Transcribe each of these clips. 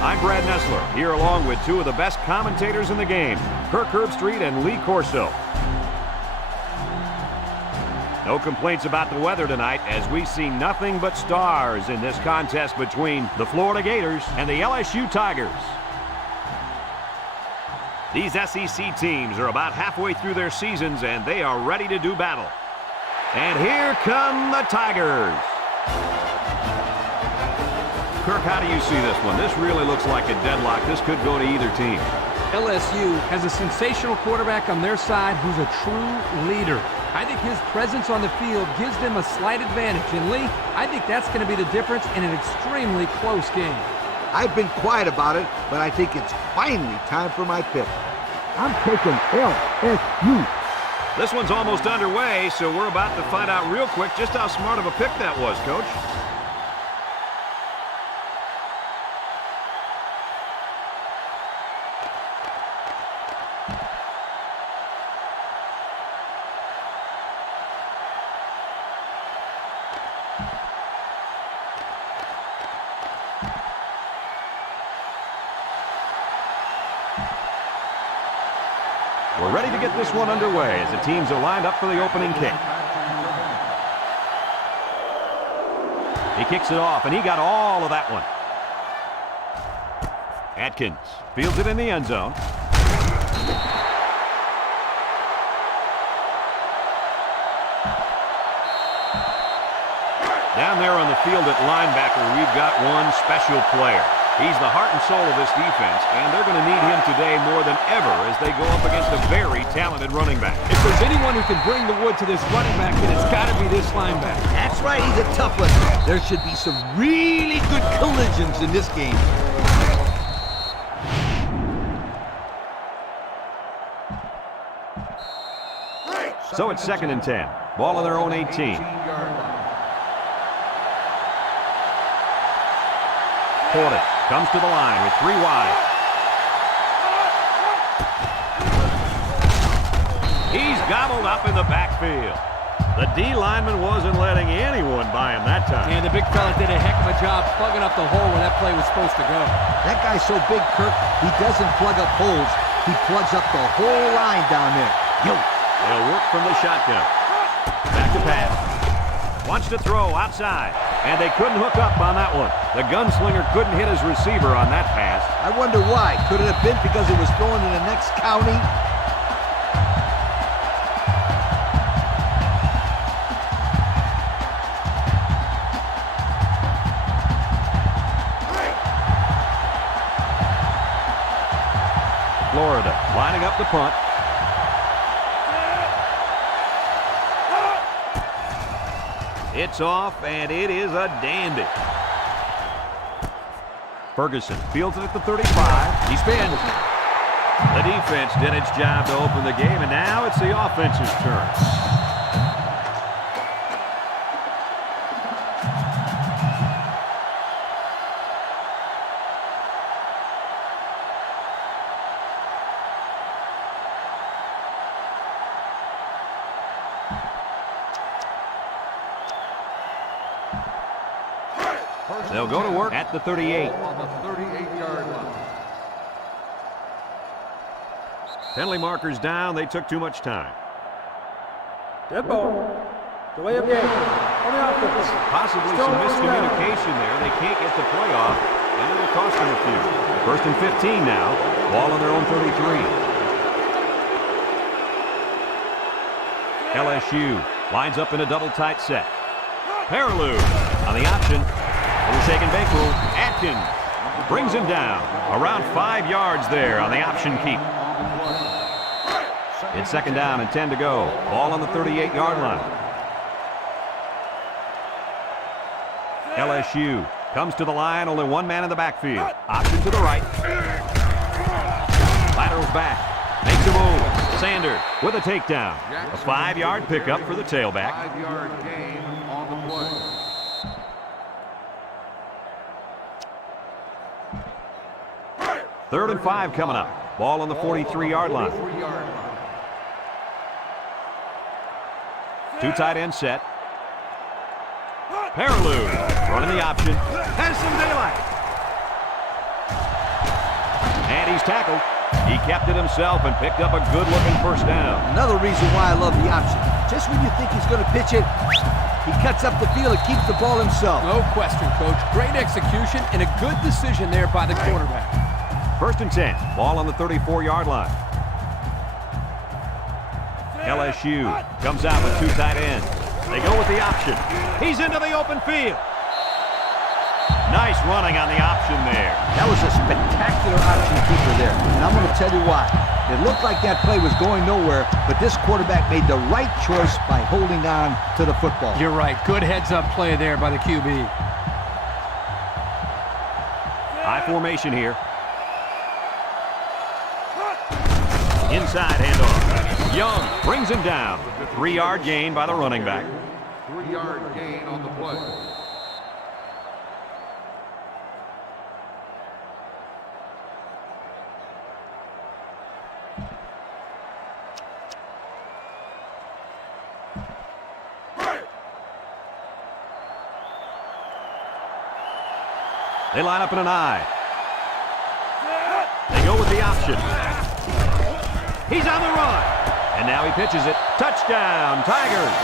I'm Brad Nessler, here along with two of the best commentators in the game, Kirk Herbstreit and Lee Corso. No complaints about the weather tonight as we see nothing but stars in this contest between the Florida Gators and the LSU Tigers. These SEC teams are about halfway through their seasons and they are ready to do battle. And here come the Tigers. Kirk, how do you see this one? This really looks like a deadlock. This could go to either team. LSU has a sensational quarterback on their side who's a true leader. I think his presence on the field gives them a slight advantage. And Lee, I think that's going to be the difference in an extremely close game. I've been quiet about it, but I think it's finally time for my pick. I'm taking LSU. This one's almost underway, so we're about to find out real quick just how smart of a pick that was, Coach. We're ready to get this one underway as the teams are lined up for the opening kick. He kicks it off, and he got all of that one. Atkins fields it in the end zone. Down there on the field at linebacker, we've got one special player. He's the heart and soul of this defense, and they're going to need him today more than ever as they go up against a very talented running back. If there's anyone who can bring the wood to this running back, then it's got to be this linebacker. That's right, he's a tough one. There should be some really good collisions in this game. So it's 2nd and 10. Ball on their own 18. Porter comes to the line with 3 wide. He's gobbled up in the backfield. The D lineman wasn't letting anyone by him that time. And the big fella did a heck of a job plugging up the hole where that play was supposed to go. That guy's so big, Kirk, he doesn't plug up holes. He plugs up the whole line down there. Yo. They'll work from the shotgun. Back to pass. Wants to throw outside. And they couldn't hook up on that one. The gunslinger couldn't hit his receiver on that pass. I wonder why. Could it have been because it was thrown in the next county? Florida lining up the punt. It's off, and it is a dandy. Ferguson fields it at the 35. He spins. The defense did its job to open the game, and now it's the offense's turn. They'll go to work at the 38. On the 38-yard line. Penalty markers down. They took too much time. Dead ball. Delay of game. On the offense. Possibly some miscommunication there. They can't get the play off, and it'll cost them a few. 1st and 15 now. Ball on their own 33. LSU lines up in a double tight set. Peterson on the option. Taking Baker. Atkins brings him down. Around 5 yards there on the option keep. It's 2nd down and 10 to go. Ball on the 38-yard line. LSU comes to the line. Only one man in the backfield. Option to the right. Laterals back. Makes a move. Sanders with a takedown. A 5-yard pickup for the tailback. 5-yard gain on the play. Third and 5 coming up. Ball on the 43-yard line. 2 tight end set. Peterson running the option. Has some daylight. And he's tackled. He kept it himself and picked up a good-looking first down. Another reason why I love the option. Just when you think he's going to pitch it, he cuts up the field and keeps the ball himself. No question, Coach. Great execution and a good decision there by the quarterback. 1st and 10. Ball on the 34-yard line. LSU comes out with 2 tight ends. They go with the option. He's into the open field. Nice running on the option there. That was a spectacular option keeper there. And I'm going to tell you why. It looked like that play was going nowhere, but this quarterback made the right choice by holding on to the football. You're right. Good heads-up play there by the QB. High formation here. Inside handoff. Young brings him down. 3-yard gain by the running back. 3-yard gain on the play. They line up in an I. They go with the option. He's on the run. And now he pitches it. Touchdown, Tigers.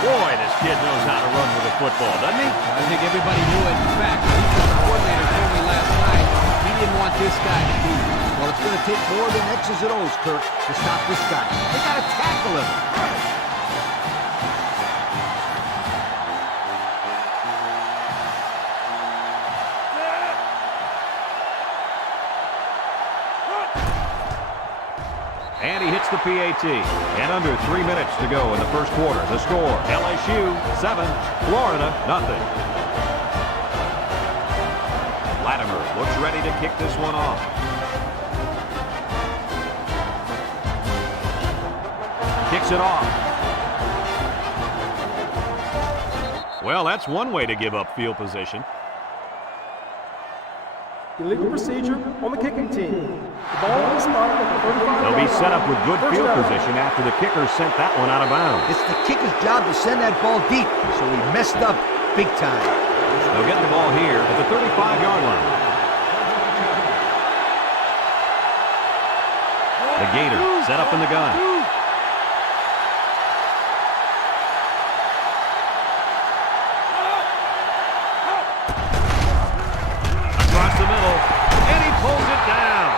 Boy, this kid knows how to run with a football, doesn't he? I think everybody knew it. In fact, the defensive coordinator told me last night he didn't want this guy to beat him. Well, it's going to take more than X's and O's, Kirk, to stop this guy. They got to tackle him. And he hits the PAT. And under 3 minutes to go in the first quarter. The score, LSU 7, Florida nothing. Latimer looks ready to kick this one off. Kicks it off. Well, that's one way to give up field position. Illegal procedure on the kicking team. The ball will be spotted at the 35. They'll be set up with good field position after the kicker sent that one out of bounds. It's the kicker's job to send that ball deep, so he messed up big time. They'll get the ball here at the 35-yard line. The Gator set up in the gun. Across the middle, and he pulls it down.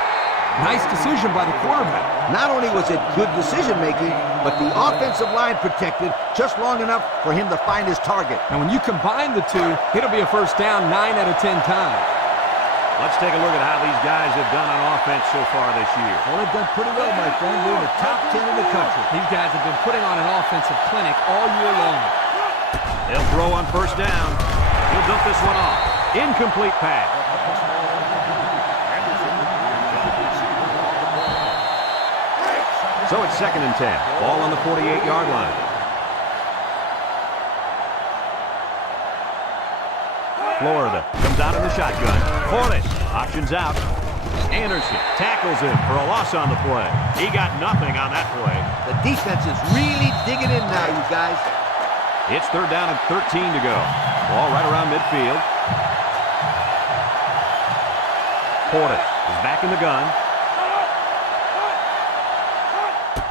Nice decision by the quarterback. Not only was it good decision-making, but the offensive line protected just long enough for him to find his target. And when you combine the two, it'll be a first down 9 out of 10 times. Let's take a look at how these guys have done on offense so far this year. Well, they've done pretty well, my friend. They're in the top 10 in the country. These guys have been putting on an offensive clinic all year long. They'll throw on first down. He'll dump this one off. Incomplete pass. So it's 2nd and 10. Ball on the 48-yard line. Florida comes out in the shotgun. Hornet options out. Anderson tackles him for a loss on the play. He got nothing on that play. The defense is really digging in now, you guys. It's 3rd down and 13 to go. Ball right around midfield. Hornet is back in the gun.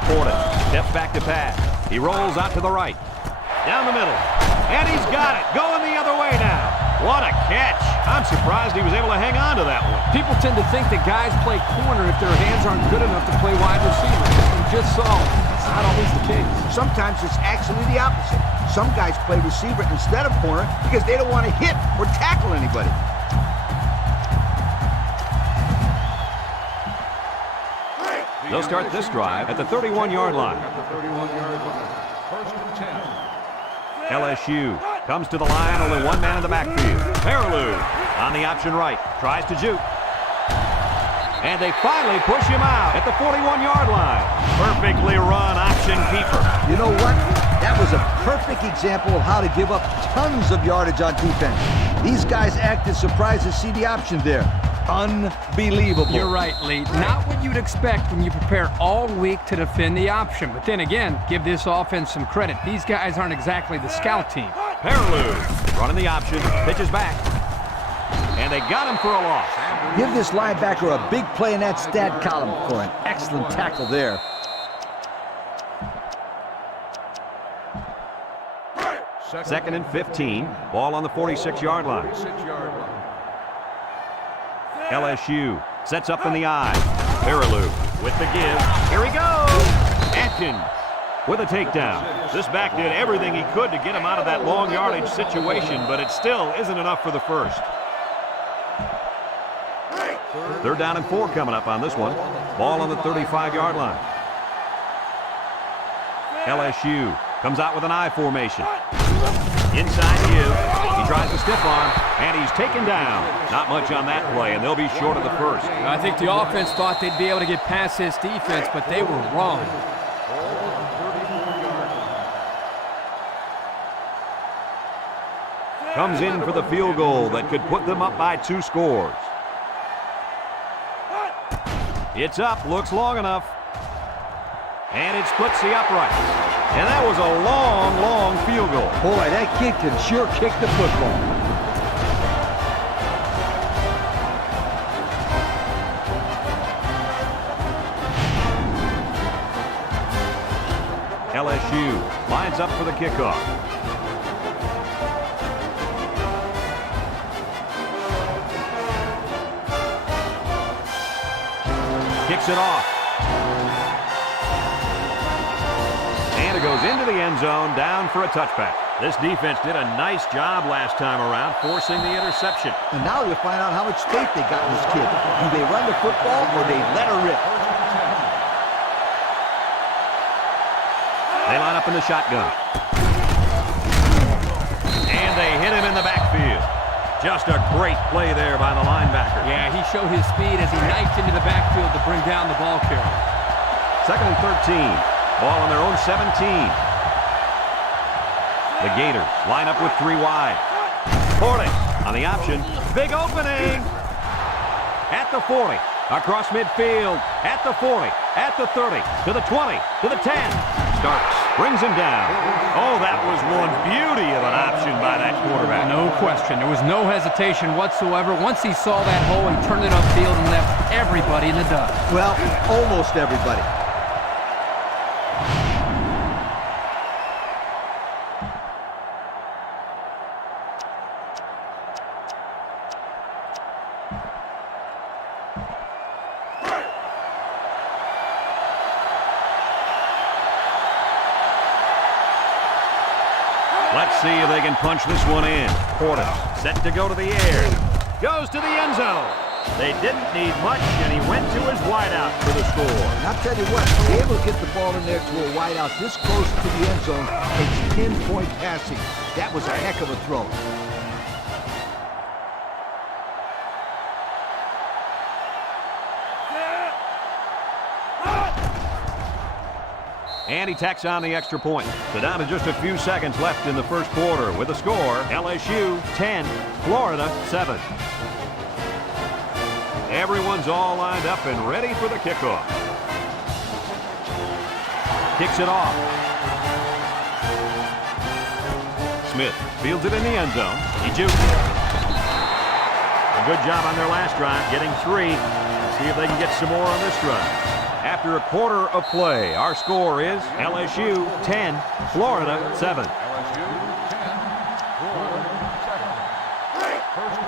Hornet steps back to pass. He rolls out to the right. Down the middle. And he's got it. Going the other way now. What a catch. I'm surprised he was able to hang on to that one. People tend to think that guys play corner if their hands aren't good enough to play wide receiver. You just saw it's not always the case. Sometimes it's actually the opposite. Some guys play receiver instead of corner because they don't want to hit or tackle anybody. They'll start this drive at the 31-yard line. At the 31-yard line. 1st and 10. LSU comes to the line, only one man in the backfield. Peterson on the option right, tries to juke. And they finally push him out at the 41-yard line. Perfectly run option keeper. You know what? That was a perfect example of how to give up tons of yardage on defense. These guys acted surprised to see the option there. Unbelievable. You're right, Lee. Not what you'd expect when you prepare all week to defend the option. But then again, give this offense some credit. These guys aren't exactly the scout team. Peterson running the option, pitches back. And they got him for a loss. Give this linebacker a big play in that stat column for an excellent tackle there. Second and 15. Ball on the 46-yard line. LSU sets up in the I. Peterson with the give. Here he goes. Atkins with a takedown. This back did everything he could to get him out of that long yardage situation, but it still isn't enough for the first. Third down and 4 coming up on this one. Ball on the 35-yard line. LSU comes out with an I formation. Inside give. He tries to stiff arm, and he's taken down. Not much on that play, and they'll be short of the first. I think the offense thought they'd be able to get past this defense, but they were wrong. Comes in for the field goal that could put them up by 2 scores. It's up, looks long enough. And it splits the upright. And that was a long, long field goal. Boy, that kid can sure kick the football. LSU lines up for the kickoff. Kicks it off. And it goes into the end zone, down for a touchback. This defense did a nice job last time around, forcing the interception. And now we'll find out how much faith they got in this kid. Do they run the football or they let her rip? They line up in the shotgun. And they hit him in the backfield. Just a great play there by the linebacker. Yeah, he showed his speed as he knifed into the backfield to bring down the ball carrier. Second and 13. Ball on their own 17. The Gators line up with 3 wide. Portis on the option. Big opening. At the 40. Across midfield. At the 40. At the 30. To the 20. To the 10. Starks brings him down. Oh, that was one beauty of an option by that quarterback. No question. There was no hesitation whatsoever. Once he saw that hole, he turned it upfield and left everybody in the dust. Well, almost everybody. Let's see if they can punch this one in. Portis set to go to the air. Goes to the end zone. They didn't need much, and he went to his wideout for the score. And I'll tell you what, to be able to get the ball in there to a wideout this close to the end zone takes pinpoint passing. That was a heck of a throw. And he tacks on the extra point. So down to just a few seconds left in the first quarter with the score, LSU 10, Florida 7. Everyone's all lined up and ready for the kickoff. Kicks it off. Smith fields it in the end zone. He jukes it. A good job on their last drive, getting 3. Let's see if they can get some more on this drive. After a quarter of play, our score is LSU 10, Florida 7.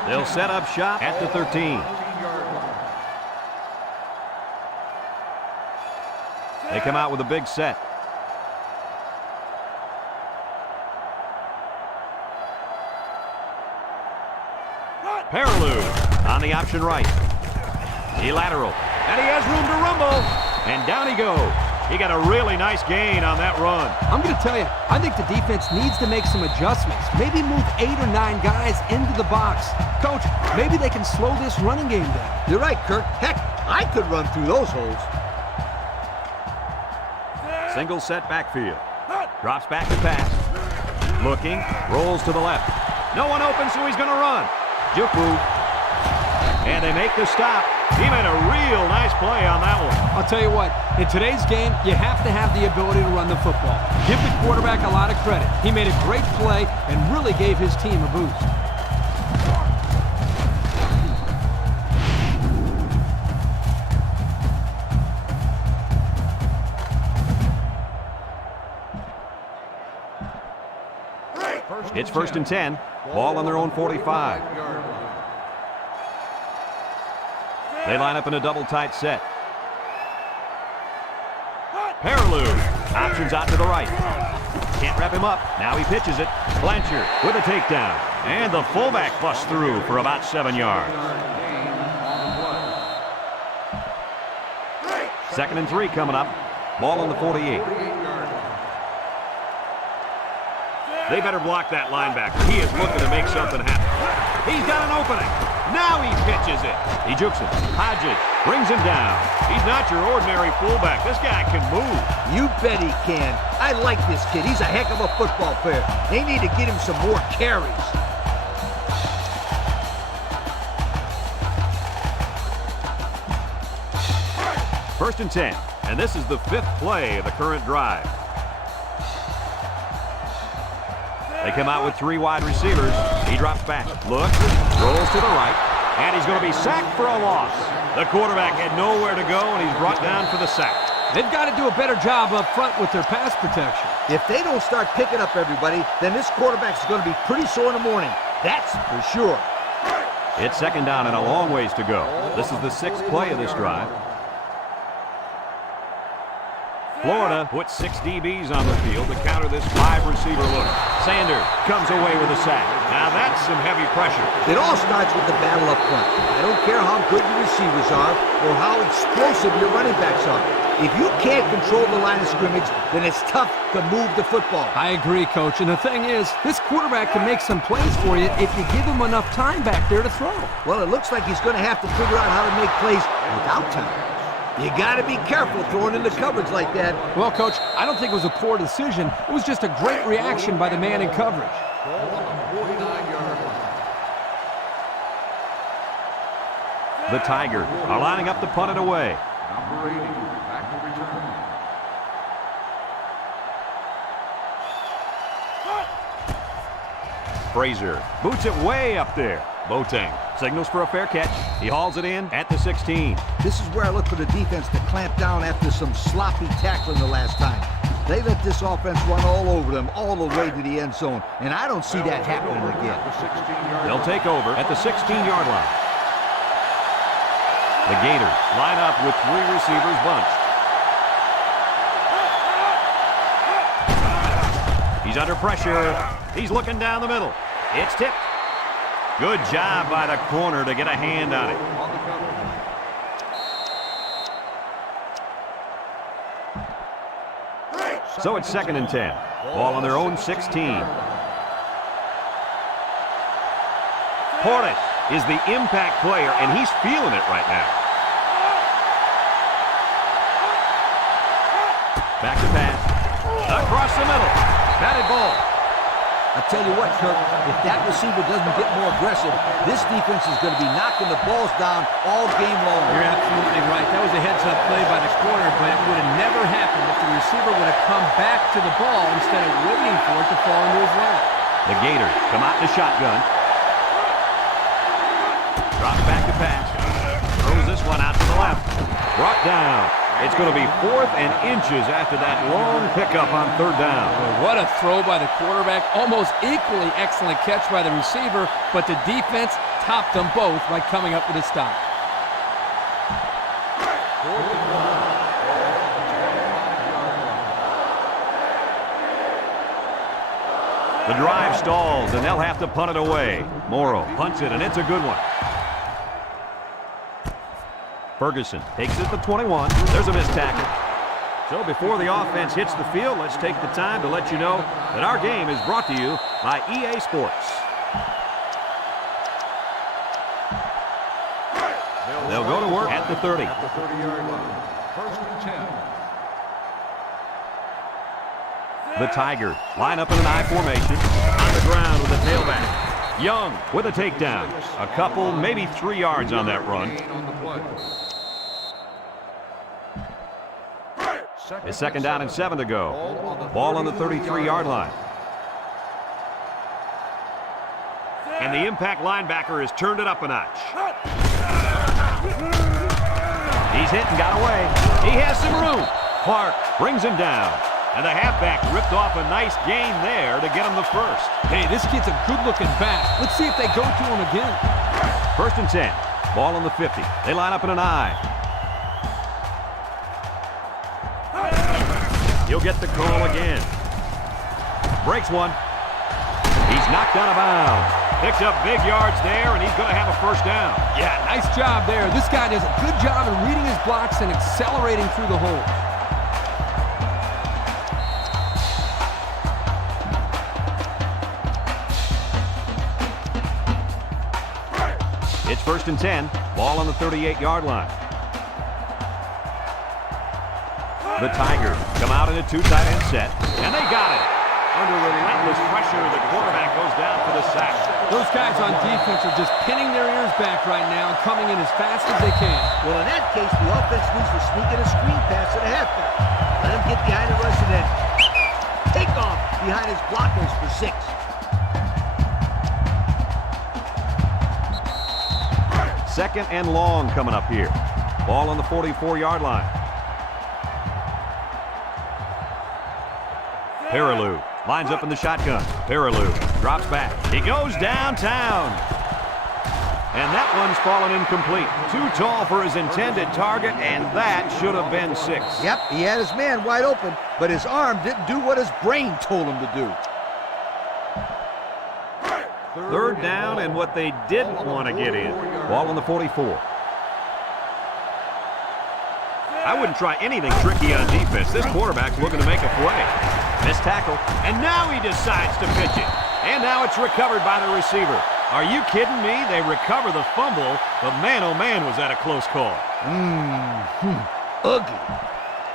They'll set up shop at the 13. They come out with a big set. Peterson on the option right. He lateral. And he has room to rumble. And down he goes. He got a really nice gain on that run. I'm going to tell you, I think the defense needs to make some adjustments. Maybe move 8 or 9 guys into the box. Coach, maybe they can slow this running game down. You're right, Kirk. Heck, I could run through those holes. Single set backfield. Drops back to pass. Looking. Rolls to the left. No one open, so he's going to run. Jupu. And they make the stop. He made a real nice play on that one. I'll tell you what, in today's game, you have to have the ability to run the football. Give the quarterback a lot of credit. He made a great play and really gave his team a boost. It's 1st and 10. Ball on their own 45. They line up in a double tight set. Peterson. Options out to the right. Can't wrap him up. Now he pitches it. Blanchard with a takedown. And the fullback busts through for about 7 yards. 2nd and 3 coming up. Ball on the 48. They better block that linebacker. He is looking to make something happen. He's got an opening. Now he pitches it. He jukes it. Hodges brings him down. He's not your ordinary fullback. This guy can move. You bet he can. I like this kid. He's a heck of a football player. They need to get him some more carries. First and 10. And this is the 5th play of the current drive. They come out with 3 wide receivers. He drops back, looks, rolls to the right, and he's going to be sacked for a loss. The quarterback had nowhere to go, and he's brought down for the sack. They've got to do a better job up front with their pass protection. If they don't start picking up everybody, then this quarterback's going to be pretty sore in the morning. That's for sure. It's 2nd down and a long ways to go. This is the 6th play of this drive. Florida puts 6 DBs on the field to counter this 5-receiver look. Sanders comes away with a sack. Now that's some heavy pressure. It all starts with the battle up front. I don't care how good your receivers are or how explosive your running backs are. If you can't control the line of scrimmage, then it's tough to move the football. I agree, Coach. And the thing is, this quarterback can make some plays for you if you give him enough time back there to throw. Well, it looks like he's going to have to figure out how to make plays without time. You got to be careful throwing in the coverage like that. Well, Coach, I don't think it was a poor decision. It was just a great reaction by the man in coverage. The Tigers are lining up to punt it away. Number 80, back to return. Frazier boots it way up there. Boateng signals for a fair catch. He hauls it in at the 16. This is where I look for the defense to clamp down after some sloppy tackling the last time. They let this offense run all over them, all the way to the end zone, and I don't see that happening again. They'll take over at the 16-yard line. The Gators line up with 3 receivers bunched. He's under pressure. He's looking down the middle. It's tipped. Good job by the corner to get a hand on it. So it's 2nd and 10. Ball on their own 16. Portis is the impact player, and he's feeling it right now. Back to pass. Across the middle. Batted ball. I tell you what, Kirk, if that receiver doesn't get more aggressive, this defense is going to be knocking the balls down all game long. You're absolutely right. That was a heads-up play by the corner, but it would have never happened if the receiver would have come back to the ball instead of waiting for it to fall into his lap. The Gators come out in the shotgun. Drops back to pass. Throws this one out to the left. Brought down. It's going to be 4th and inches after that long pickup on 3rd down. Well, what a throw by the quarterback. Almost equally excellent catch by the receiver, but the defense topped them both by coming up with a stop. The drive stalls, and they'll have to punt it away. Morrow punts it, and it's a good one. Ferguson takes it to 21. There's a missed tackle. So before the offense hits the field, let's take the time to let you know that our game is brought to you by EA Sports. They'll go to work at the 30. At the 30-yard line. 1st and 10. The Tigers line up in an I formation on the ground with a tailback. Young with a takedown. A couple, maybe 3 yards on that run. It's 2nd down and 7 to go. Ball on the 33-yard line. And the impact linebacker has turned it up a notch. He's hit and got away. He has some room. Clark brings him down. And the halfback ripped off a nice gain there to get him the first. Hey, this kid's a good-looking back. Let's see if they go to him again. 1st and 10. Ball on the 50. They line up in an I. He'll get the call again. Breaks one. He's knocked out of bounds. Picks up big yards there, and he's going to have a first down. Yeah, nice job there. This guy does a good job in reading his blocks and accelerating through the hole. It's 1st and 10. Ball on the 38-yard line. The Tigers come out in a 2 tight end set, and they got it. Under relentless pressure, the quarterback goes down for the sack. Those guys on defense are just pinning their ears back right now and coming in as fast as they can. Well, in that case, the offense needs to sneak in a screen pass at a halfback. Let him get behind the rush and then take off behind his blockers for 6. Second and long coming up here. Ball on the 44-yard line. Peterson lines up in the shotgun. Peterson drops back. He goes downtown. And that one's fallen incomplete. Too tall for his intended target, and that should have been 6. Yep, he had his man wide open, but his arm didn't do what his brain told him to do. 3rd down and what they didn't want to get in. Ball on the 44. I wouldn't try anything tricky on defense. This quarterback's looking to make a play. Missed tackle, and now he decides to pitch it. And now it's recovered by the receiver. Are you kidding me? They recover the fumble, but man, oh man, was that a close call. Ugly.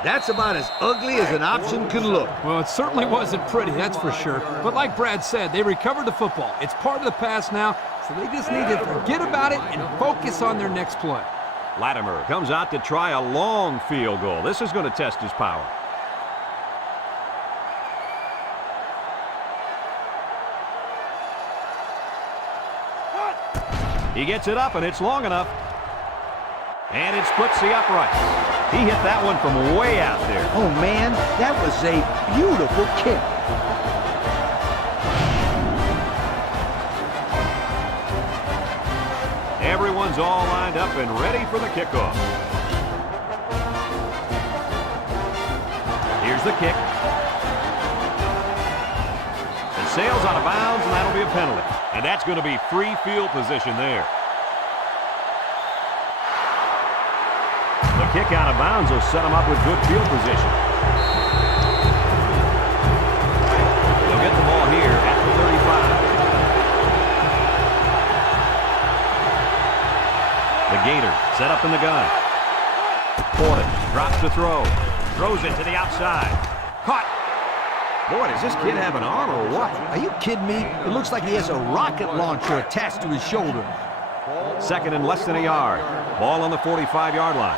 That's about as ugly as an option can look. Well, it certainly wasn't pretty, that's for sure. But like Brad said, they recovered the football. It's part of the pass now, so they just need to forget about it and focus on their next play. Latimer comes out to try a long field goal. This is going to test his power. He gets it up, and it's long enough. And it splits the upright. He hit that one from way out there. Oh, man, that was a beautiful kick. Everyone's all lined up and ready for the kickoff. Here's the kick. It sails out of bounds, and that'll be a penalty. And that's going to be free field position there. The kick out of bounds will set them up with good field position. They'll get the ball here at the 35. The Gator set up in the gun. Porter drops to throw. Throws it to the outside. Caught. Boy, does this kid have an arm or what? Are you kidding me? It looks like he has a rocket launcher attached to his shoulder. 2nd and less than a yard. Ball on the 45-yard line.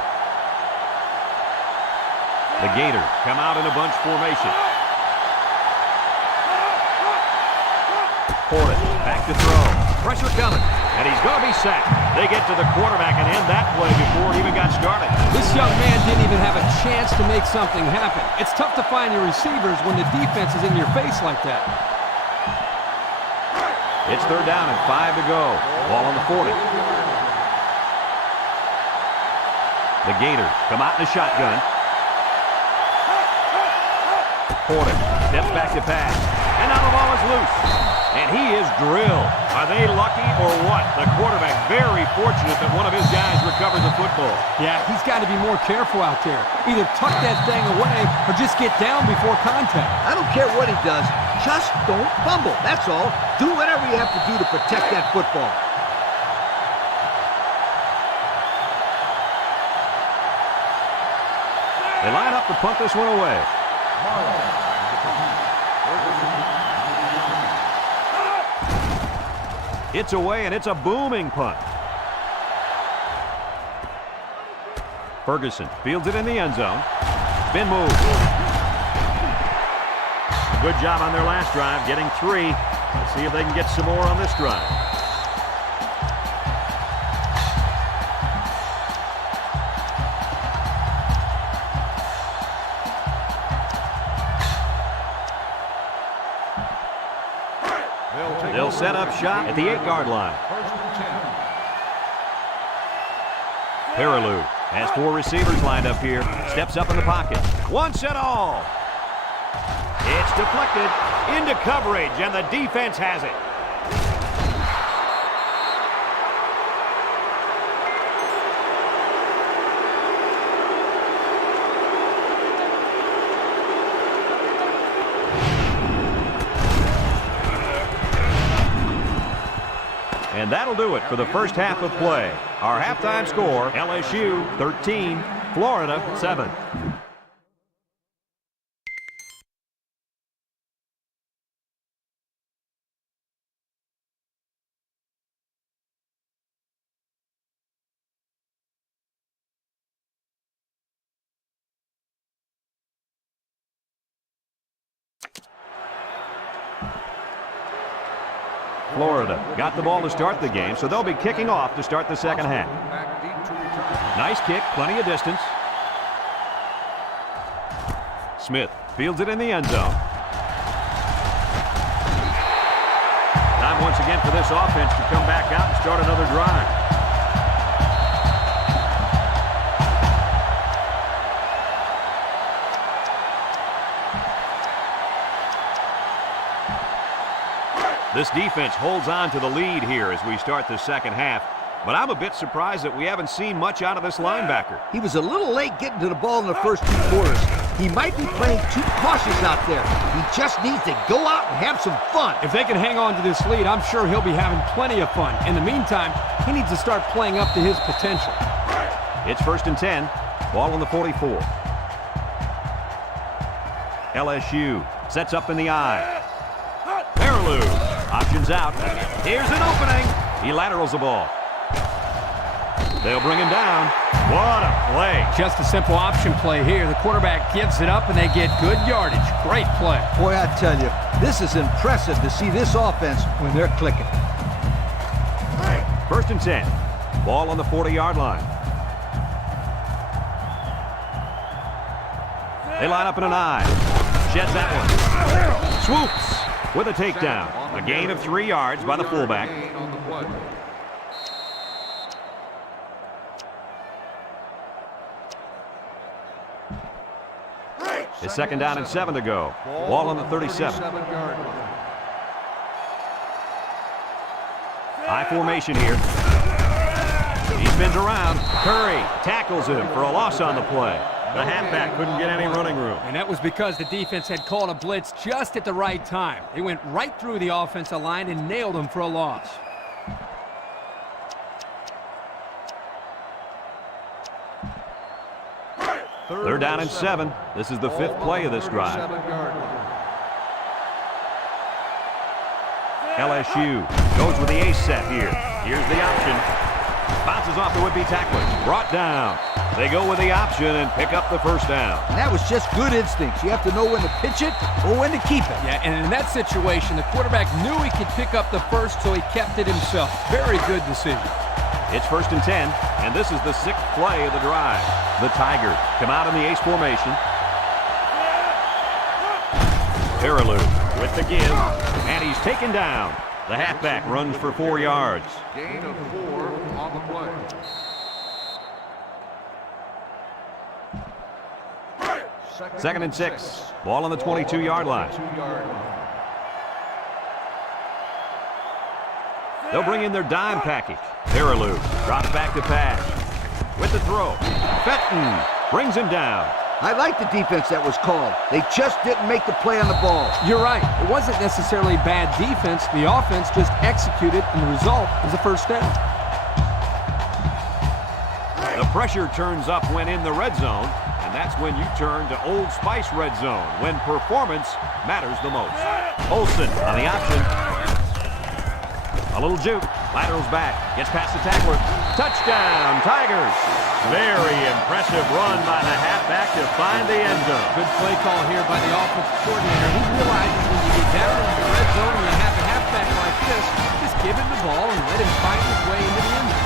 The Gators come out in a bunch formation. Porter back to throw. Pressure coming. And he's going to be sacked. They get to the quarterback and end that play before it even got started. This young man didn't even have a chance to make something happen. It's tough to find your receivers when the defense is in your face like that. It's 3rd down and 5 to go. Ball on the 40. The Gators come out in a shotgun. Porter steps back to pass. And now the ball is loose. And he is drilled. Are they lucky or what? The quarterback very fortunate that one of his guys recovered the football. Yeah, he's got to be more careful out there. Either tuck that thing away or just get down before contact. I don't care what he does. Just don't fumble. That's all. Do whatever you have to do to protect that football. They line up to punt this one away. It's away, and it's a booming punt. Ferguson fields it in the end zone. Spin move. Good job on their last drive, getting 3. Let's see if they can get some more on this drive. They'll set up shop at the 8-yard line. First and 10. Peterson has 4 receivers lined up here. Steps up in the pocket. One set all. It's deflected into coverage, and the defense has it. And that'll do it for the first half of play. Our halftime score, LSU 13, Florida 7. Florida got the ball to start the game, so they'll be kicking off to start the second half. Back deep to return. Nice kick, plenty of distance. Smith fields it in the end zone. Time once again for this offense to come back out and start another drive. This defense holds on to the lead here as we start the second half. But I'm a bit surprised that we haven't seen much out of this linebacker. He was a little late getting to the ball in the first 2 quarters. He might be playing too cautious out there. He just needs to go out and have some fun. If they can hang on to this lead, I'm sure he'll be having plenty of fun. In the meantime, he needs to start playing up to his potential. It's first and 10. Ball on the 44. LSU sets up in the I. Peterson options out. Here's an opening. He laterals the ball. They'll bring him down. What a play. Just a simple option play here. The quarterback gives it up, and they get good yardage. Great play. Boy, I tell you, this is impressive to see this offense when they're clicking. First and 10. Ball on the 40-yard line. They line up in an I. Sheds that one. Swoops with a takedown. A gain of 3 yards by the fullback. On the play. It's second down and 7 to go. Ball on the 37. 37-yard line. High formation here. He spins around. Curry tackles him for a loss on the play. The halfback couldn't get any running room. And that was because the defense had called a blitz just at the right time. They went right through the offensive line and nailed him for a loss. They're down in 7. This is the 5th play of this drive. 7-yard line. LSU goes with the ace set here. Here's the option. Bounces off the would-be tackler. Brought down. They go with the option and pick up the first down. And that was just good instincts. You have to know when to pitch it or when to keep it. Yeah, and in that situation, the quarterback knew he could pick up the first, so he kept it himself. Very good decision. It's first and 10, and this is the 6th play of the drive. The Tigers come out in the ace formation. Peterson with the give, and he's taken down. The halfback runs for 4 yards. Gain of 4 on the play. Second and 6. Ball on the 22-yard line. 2-yard line. They'll bring in their dime package. Peterson drops back to pass. With the throw. Fenton brings him down. I like the defense that was called. They just didn't make the play on the ball. You're right. It wasn't necessarily bad defense. The offense just executed, and the result is a first down. The pressure turns up when in the red zone, and that's when you turn to Old Spice red zone, when performance matters the most. Olsen on the option. A little juke. Laterals back. Gets past the tackler. Touchdown, Tigers. Very impressive run by the halfback to find the end zone. Good play call here by the offensive coordinator. He realizes when you get down into the red zone and you have a halfback like this, just give him the ball and let him find his way into the end zone.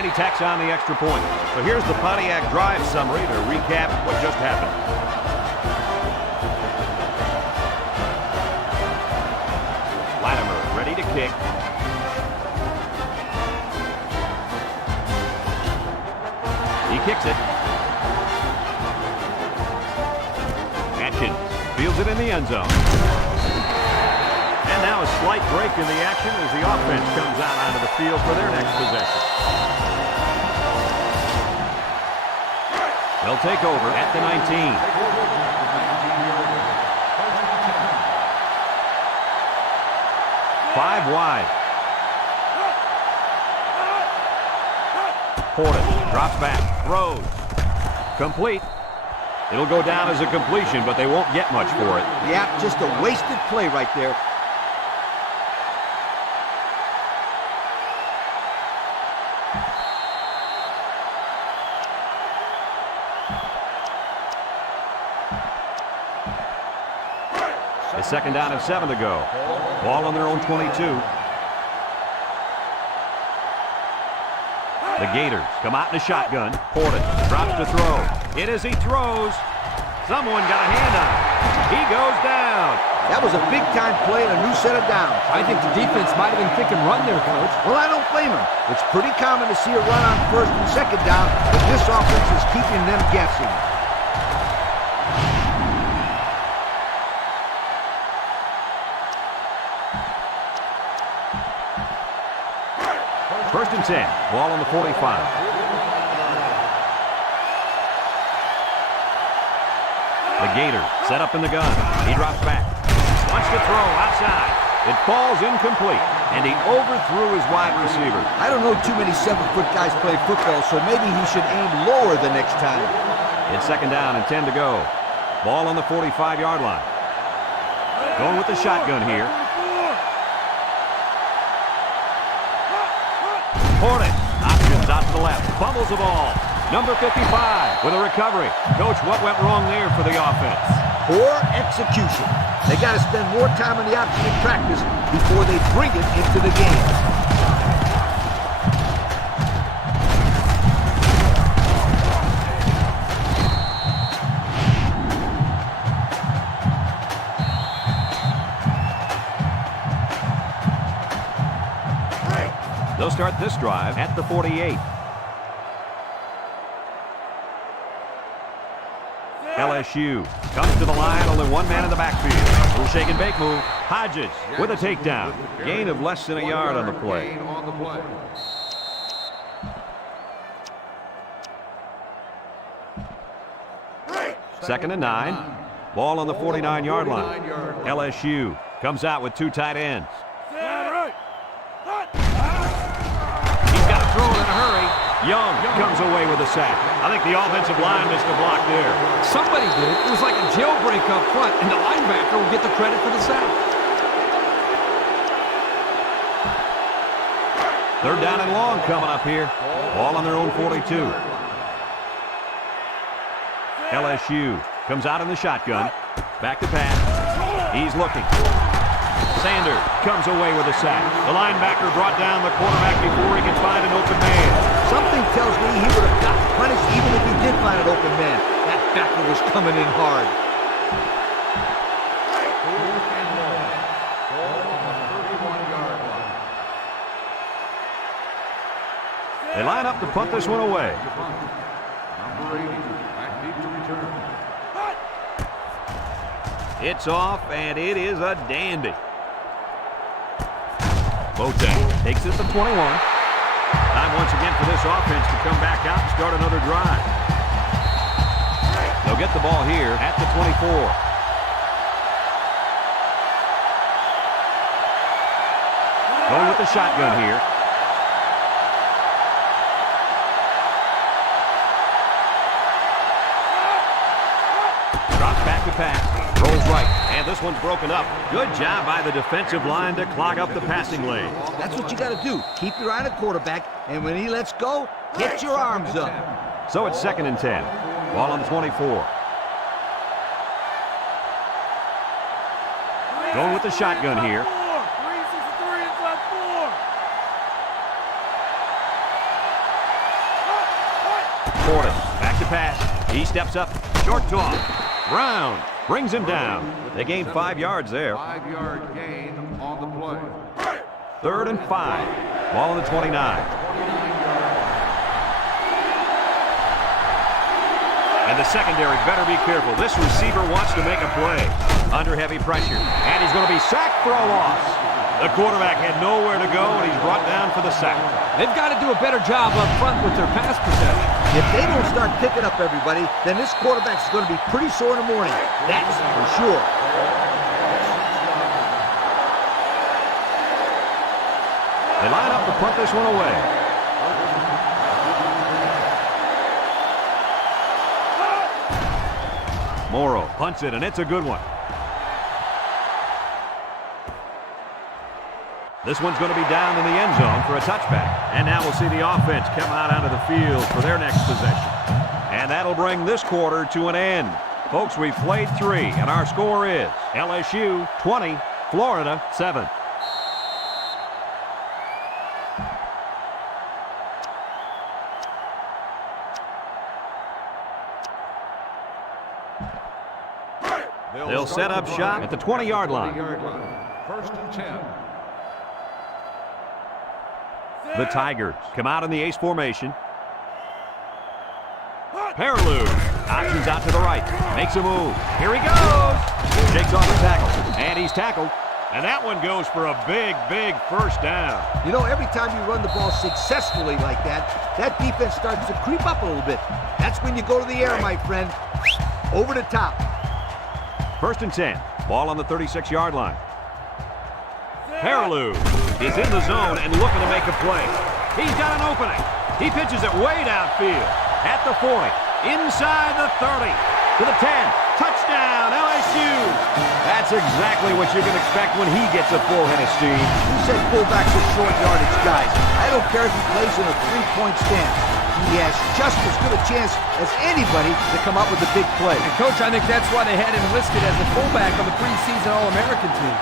And he tacks on the extra point. So here's the Pontiac drive summary to recap what just happened. Latimer ready to kick. He kicks it. Atkins fields it in the end zone. And now a slight break in the action as the offense comes out onto the field for their next possession. They'll take over at the 19. 5 wide. Portis drops back, throws. Complete. It'll go down as a completion, but they won't get much for it. Yeah, just a wasted play right there. A second down and 7 to go. Ball on their own 22. The Gators come out in a shotgun. Portis drops to throw. It as he throws. Someone got a hand on him. He goes down. That was a big-time play and a new set of downs. I think the defense might have been thinking run there, Coach. Well, I don't blame him. It's pretty common to see a run on first and second down, but this offense is keeping them guessing. First and 10. Ball on the 45. The Gators set up in the gun. He drops back. Wants to throw outside. It falls incomplete, and he overthrew his wide receiver. I don't know too many 7-foot guys play football, so maybe he should aim lower the next time. It's second down and 10 to go. Ball on the 45-yard line. Going with the shotgun here. Portis options out to the left. Fumbles the ball. Number 55 with a recovery. Coach, what went wrong there for the offense? Poor execution. They got to spend more time on the option in practice before they bring it into the game. They'll start this drive at the 48. LSU comes to the line, only one man in the backfield. Little shake and bake move. Hodges with a takedown. Gain of less than a yard on the play. Second and 9. Ball on the 49-yard line. LSU comes out with 2 tight ends. Throw it in a hurry. Young comes away with a sack. I think the offensive line missed a block there. Somebody did. It was like a jailbreak up front, and the linebacker will get the credit for the sack. Third down and long coming up here. Ball on their own 42. LSU comes out in the shotgun. Back to pass. He's looking. Sanders comes away with a sack. The linebacker brought down the quarterback before he could find an open man. Something tells me he would have gotten punished even if he did find an open man. That backer was coming in hard. They line up to punt this one away. Number 80, back deep to return. It's off, and it is a dandy. Boateng takes it to 21. Time once again for this offense to come back out and start another drive. They'll get the ball here at the 24. Going with the shotgun here. Drops back to pass. Rolls right. And this one's broken up. Good job by the defensive line to clog up the passing lane. That's what you got to do. Keep your eye on the quarterback, and when he lets go, get your arms up. So it's second and 10. Ball on 24. Going with the shotgun here. Inside 4. 363 inside 4. He steps up. Short toss. Brown brings him down. They gained 5 yards there. 5-yard gain on the play. 3rd and 5. Ball on the 29. 29-yard And the secondary better be careful. This receiver wants to make a play. Under heavy pressure. And he's going to be sacked for a loss. The quarterback had nowhere to go, and he's brought down for the sack. They've got to do a better job up front with their pass protection. If they don't start picking up everybody, then this quarterback's going to be pretty sore in the morning. That's for sure. They line up to punt this one away. Morrow punts it, and it's a good one. This one's going to be down in the end zone for a touchback. And now we'll see the offense come out onto the field for their next possession. And that'll bring this quarter to an end. Folks, we've played 3, and our score is LSU 20, Florida 7. They'll set up shop at the 20-yard line. 1st and 10. The Tigers come out in the ace formation. Peterson options out to the right. Makes a move. Here he goes. Shakes off the tackle. And he's tackled. And that one goes for a big, big first down. You know, every time you run the ball successfully like that, that defense starts to creep up a little bit. That's when you go to the air, my friend. Over the top. 1st and 10. Ball on the 36-yard line. Peterson is in the zone and looking to make a play. He's got an opening. He pitches it way downfield. At the 40. Inside the 30. To the 10. Touchdown, LSU. That's exactly what you can expect when he gets a full head of steam. Who said fullbacks are short yardage guys? I don't care if he plays in a 3-point stance. He has just as good a chance as anybody to come up with a big play. And, Coach, I think that's why they had him listed as a fullback on the preseason All-American team.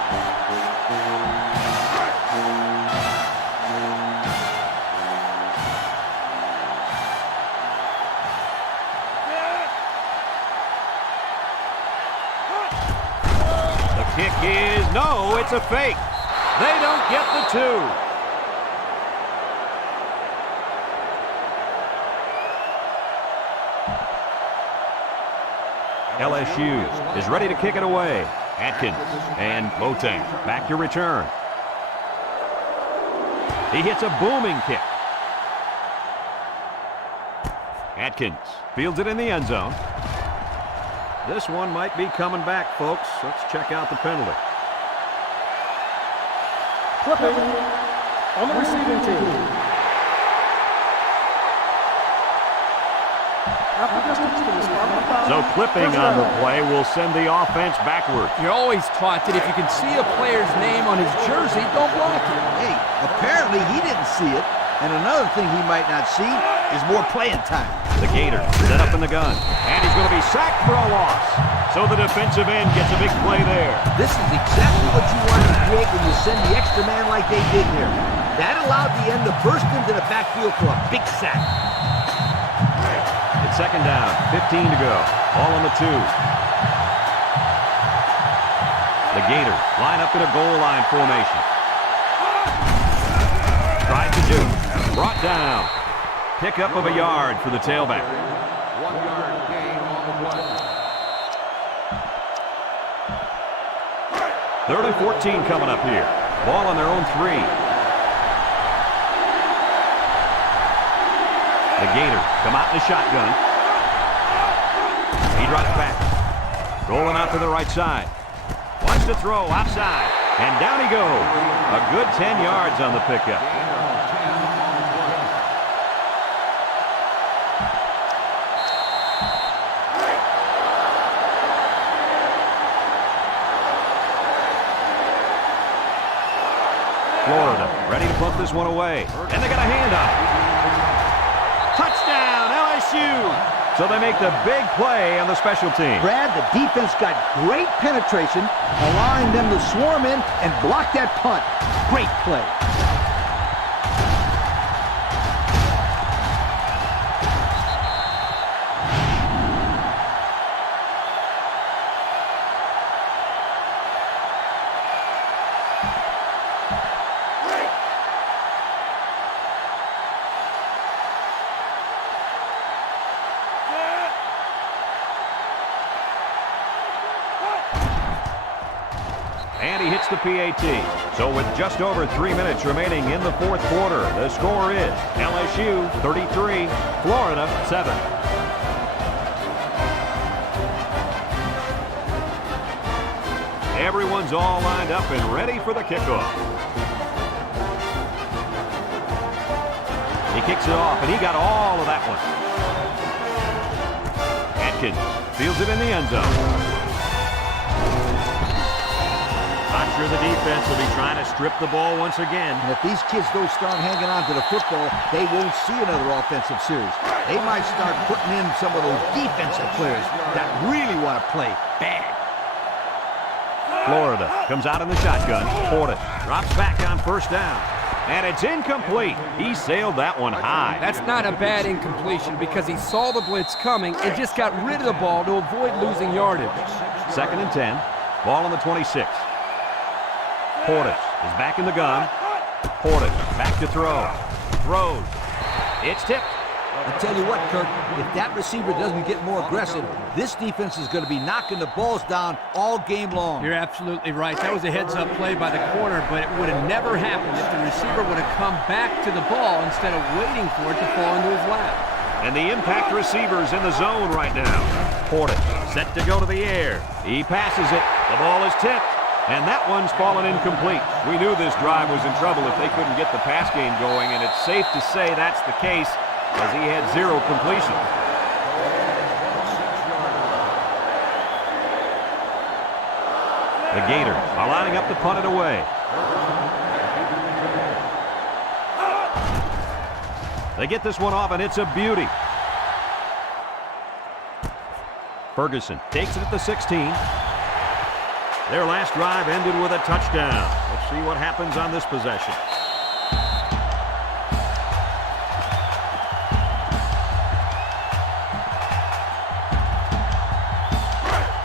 The kick is no, it's a fake. They don't get the 2. LSU is ready to kick it away. Atkins and Boateng back to return. He hits a booming kick. Atkins fields it in the end zone. This one might be coming back, folks. Let's check out the penalty. Clipping on the receiving team. So clipping on the play will send the offense backward. You're always taught that if you can see a player's name on his jersey, don't block it. Hey, apparently he didn't see it. And another thing he might not see is more playing time. The Gator set up in the gun. And he's going to be sacked for a loss. So the defensive end gets a big play there. This is exactly what you want to create when you send the extra man like they did here. That allowed the end to burst into the backfield for a big sack. It's 2nd down, 15 to go. Ball on the 2. The Gators line up in a goal line formation. Tries to shoot. Brought down. Pickup of a yard for the tailback. 1-yard gain on the play. 3rd and 14 coming up here. Ball on their own 3. The Gators come out in the shotgun. He drops back. Rolling out to the right side. Wants to throw outside. And down he goes. A good 10 yards on the pickup. Florida ready to punt this one away. And they got a hand on it. Touchdown, LSU! So they make the big play on the special team. Brad, the defense got great penetration, allowing them to swarm in and block that punt. Great play. And he hits the PAT. So with just over 3 minutes remaining in the fourth quarter, the score is LSU 33, Florida 7. Everyone's all lined up and ready for the kickoff. He kicks it off, and he got all of that one. Atkins fields it in the end zone. Not sure the defense will be trying to strip the ball once again. And if these kids don't start hanging on to the football, they won't see another offensive series. They might start putting in some of those defensive players that really want to play bad. Florida comes out in the shotgun. Portis drops back on first down. And it's incomplete. He sailed that one high. That's not a bad incompletion because he saw the blitz coming and just got rid of the ball to avoid losing yardage. 2nd and 10. Ball on the 26. Portis is back in the gun. Portis back to throw. Throws. It's tipped. I tell you what, Kirk, if that receiver doesn't get more aggressive, this defense is going to be knocking the balls down all game long. You're absolutely right. That was a heads-up play by the corner, but it would have never happened if the receiver would have come back to the ball instead of waiting for it to fall into his lap. And the impact receiver's in the zone right now. Portis set to go to the air. He passes it. The ball is tipped. And that one's fallen incomplete. We knew this drive was in trouble if they couldn't get the pass game going, and it's safe to say that's the case, as he had 0 completion. The Gators are lining up to punt it away. They get this one off, and it's a beauty. Ferguson takes it at the 16. Their last drive ended with a touchdown. Let's see what happens on this possession.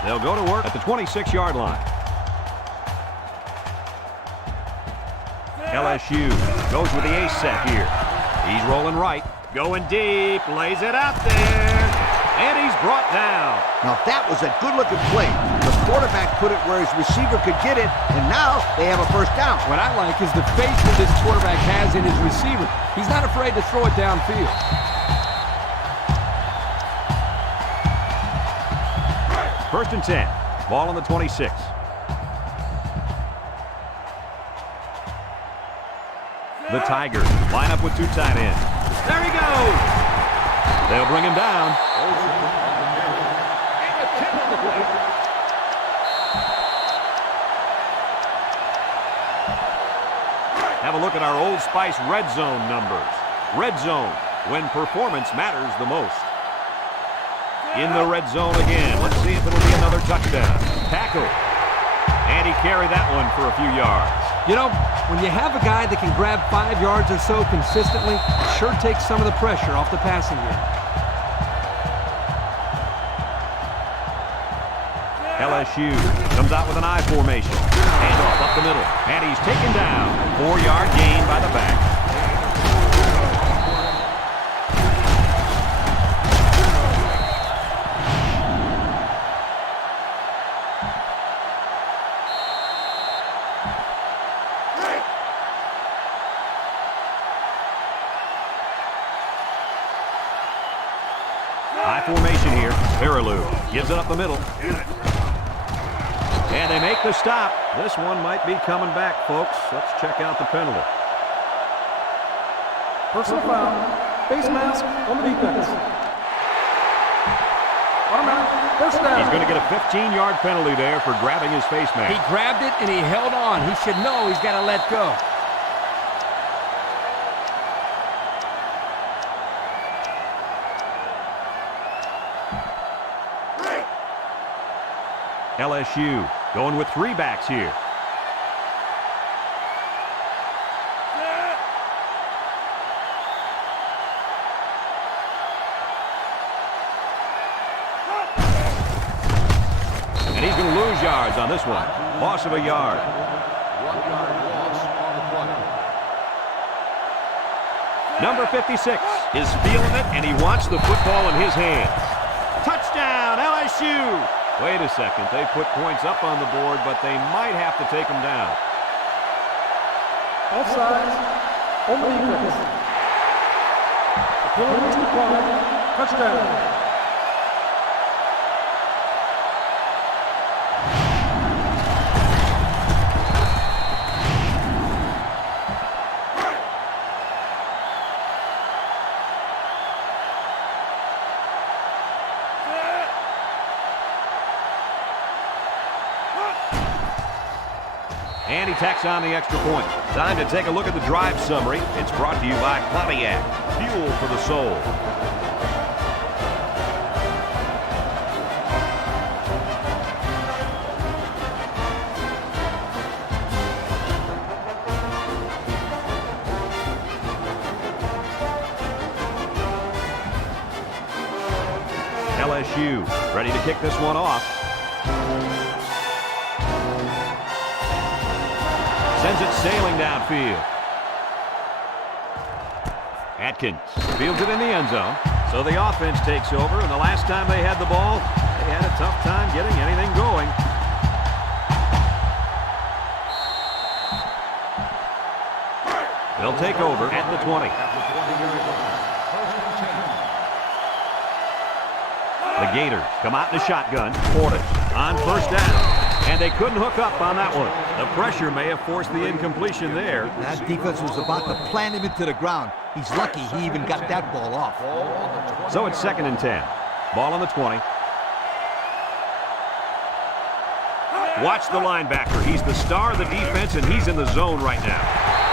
They'll go to work at the 26-yard line. LSU goes with the ace set here. He's rolling right, going deep, lays it out there, and he's brought down. Now that was a good-looking play. The quarterback put it where his receiver could get it, and now they have a first down. What I like is the faith that this quarterback has in his receiver. He's not afraid to throw it downfield. 1st and 10. Ball on the 26. The Tigers line up with 2 tight ends. There he goes. They'll bring him down. Have a look at our Old Spice red zone numbers. Red zone, when performance matters the most. In the red zone again. Let's see if it'll be another touchdown. Tackle. And he carried that one for a few yards. You know, when you have a guy that can grab 5 yards or so consistently, it sure takes some of the pressure off the passing game. LSU comes out with an I formation. Handoff up the middle. And he's taken down. 4-yard gain by the back. I formation here. Peterson gives it up the middle. And they make the stop. This one might be coming back, folks. Let's check out the penalty. Personal foul. Face mask on the defense. Automatic. First down. He's going to get a 15-yard penalty there for grabbing his face mask. He grabbed it and he held on. He should know he's got to let go. LSU going with 3 backs here. And he's going to lose yards on this one. Loss of a yard. 1-yard loss on the play. Number 56 is feeling it, and he wants the football in his hands. Touchdown, LSU! Wait a second. They put points up on the board, but they might have to take them down. Offsides. On the defense. The penalty declined. Touchdown. And he tacks on the extra point. Time to take a look at the drive summary. It's brought to you by Pontiac. Fuel for the soul. LSU ready to kick this one off. Sends it sailing downfield. Atkins fields it in the end zone. So the offense takes over, and the last time they had the ball, they had a tough time getting anything going. They'll take over at the 20. The Gators come out in the shotgun. Portis on first down. And they couldn't hook up on that one. The pressure may have forced the incompletion there. That defense was about to plant him into the ground. He's lucky he even got that ball off. So it's 2nd and 10. Ball on the 20. Watch the linebacker. He's the star of the defense, and he's in the zone right now.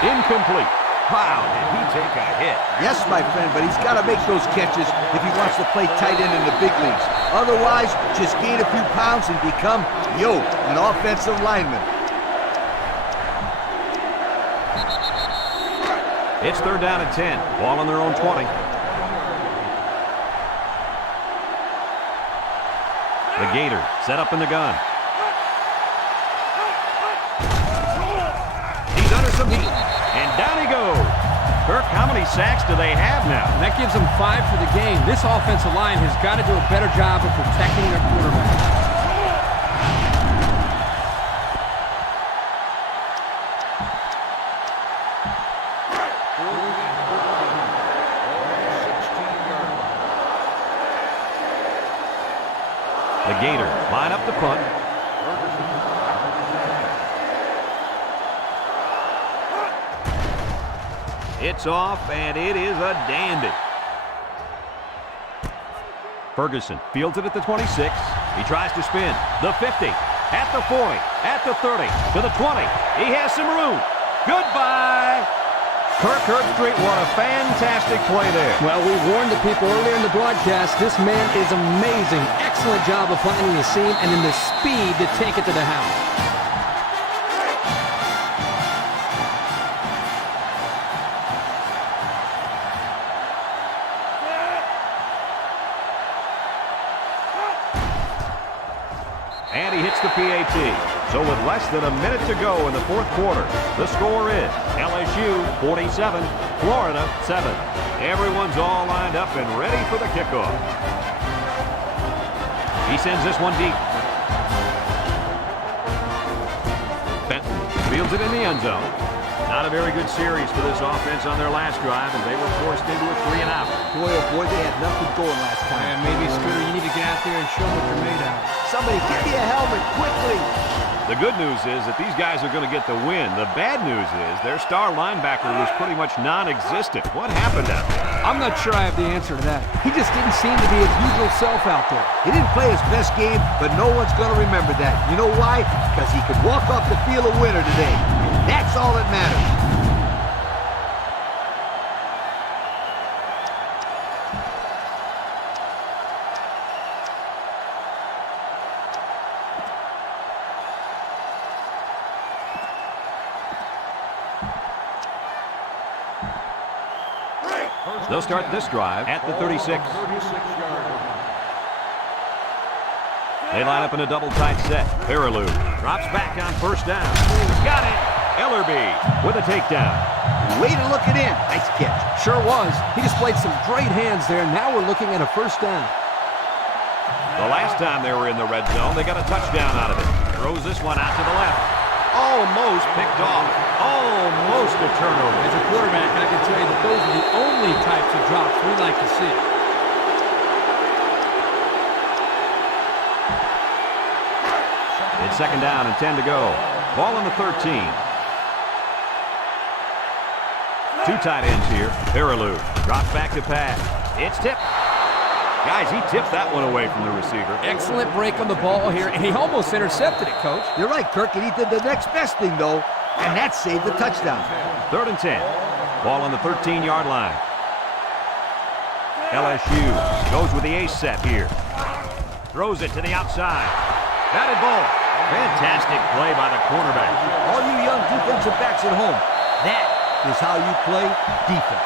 Incomplete. Wow, did he take a hit? Yes, my friend, but he's got to make those catches if he wants to play tight end in the big leagues. Otherwise, just gain a few pounds and become, an offensive lineman. It's 3rd down and 10. Ball on their own 20. The Gators set up in the gun. He's under some heat. And down he goes. Kirk, how many sacks do they have now? And that gives them 5 for the game. This offensive line has got to do a better job of protecting their quarterback. The Gators line up the punt. It's off, and it is a dandy. Ferguson fields it at the 26. He tries to spin. The 50, at the 40, at the 30, to the 20. He has some room. Goodbye. Kirk Herbstreit, what a fantastic play there. Well, we warned the people earlier in the broadcast. This man is amazing. Excellent job of finding the seam and in the speed to take it to the house. And he hits the PAT. So with less than a minute to go in the 4th quarter, the score is LSU 47, Florida 7. Everyone's all lined up and ready for the kickoff. He sends this one deep. Benton fields it in the end zone. Not a very good series for this offense on their last drive, and they were forced into a 3-and-out. Boy, oh boy, they had nothing going last time. And maybe, Scooter, you need to get out there and show them what you're made out of. Somebody get me a helmet quickly. The good news is that these guys are going to get the win. The bad news is their star linebacker was pretty much non-existent. What happened out there? I'm not sure I have the answer to that. He just didn't seem to be his usual self out there. He didn't play his best game, but no one's going to remember that. You know why? Because he could walk off the field a winner today. That's all that matters. They'll start this drive at the 36. They line up in a double tight set. Peterson drops back on first down. Got it. Ellerby with a takedown. Way to look it in. Nice catch. Sure was. He displayed some great hands there. Now we're looking at a first down. The last time they were in the red zone, they got a touchdown out of it. Throws this one out to the left. Almost picked off. Almost a turnover. As a quarterback, I can tell you that those are the only types of drops we like to see. It's second down and 10 to go. Ball on the 13. Two tight ends here. Peterson drops back to pass. It's tipped. Guys, he tipped that one away from the receiver. Excellent break on the ball here, and he almost intercepted it, Coach. You're right, Kirk, and he did the next best thing, though, and that saved the touchdown. Third and 10. Ball on the 13-yard line. LSU goes with the ace set here. Throws it to the outside. Batted ball. Fantastic play by the cornerback. All you young defensive backs at home, that is how you play defense.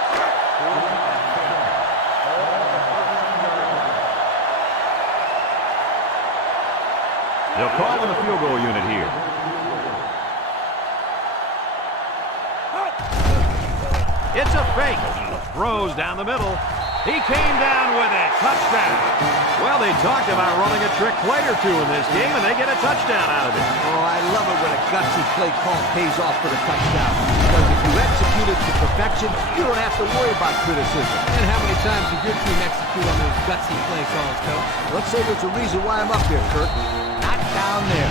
They'll call on the field goal unit here. It's a fake. Throws down the middle. He came down with it. Touchdown. Well, they talked about running a trick play or two in this game, and they get a touchdown out of it. Oh, I love it when a gutsy play call pays off for the touchdown. Because if you execute it to perfection, you don't have to worry about criticism. And how many times did your team execute on those gutsy play calls, Coach? Let's say there's a reason why I'm up here, Kirk. Not down there.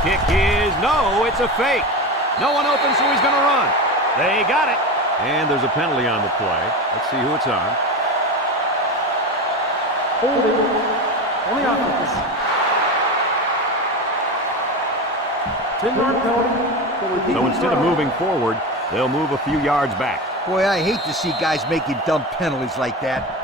Kick is no, it's a fake. No one open, so he's going to run. They got it. And there's a penalty on the play. Let's see who it's on. Holding on the offense. 10-yard penalty. So instead of moving forward, they'll move a few yards back. Boy, I hate to see guys making dumb penalties like that.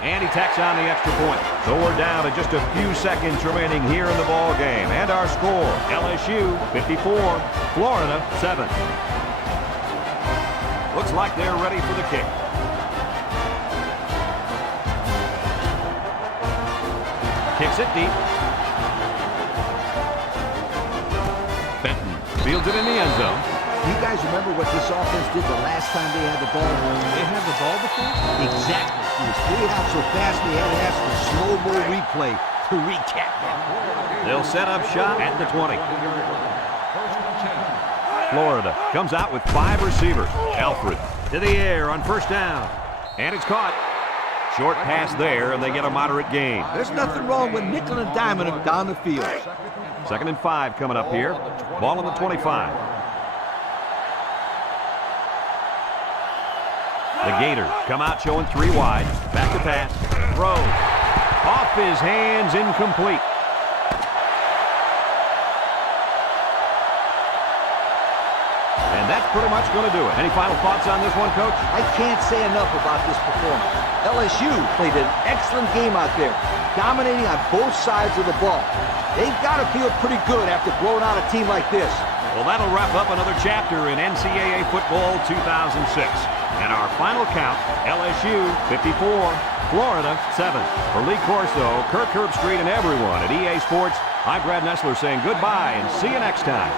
And he tacks on the extra point. So we're down to just a few seconds remaining here in the ball game. And our score, LSU 54, Florida 7. Looks like they're ready for the kick. Kicks it deep. Benton fields it in the end zone. You guys remember what this offense did the last time they had the ball? They had the ball before? Exactly. It was played out so fast they had to ask for slow-mo replay to recap that. They'll set up shop at the 20. Florida comes out with 5 receivers. Alfred to the air on first down. And it's caught. Short pass there, and they get a moderate gain. There's nothing wrong with nickel and diming them down the field. Second and 5 coming up here. Ball on the 25. The Gators come out showing 3 wide. Back to pass. Throw. Off his hands, incomplete. And that's pretty much going to do it. Any final thoughts on this one, Coach? I can't say enough about this performance. LSU played an excellent game out there, dominating on both sides of the ball. They've got to feel pretty good after blowing out a team like this. Well, that'll wrap up another chapter in NCAA football 2006. And our final count, LSU 54, Florida 7. For Lee Corso, Kirk Herbstreit, and everyone at EA Sports, I'm Brad Nessler saying goodbye and see you next time.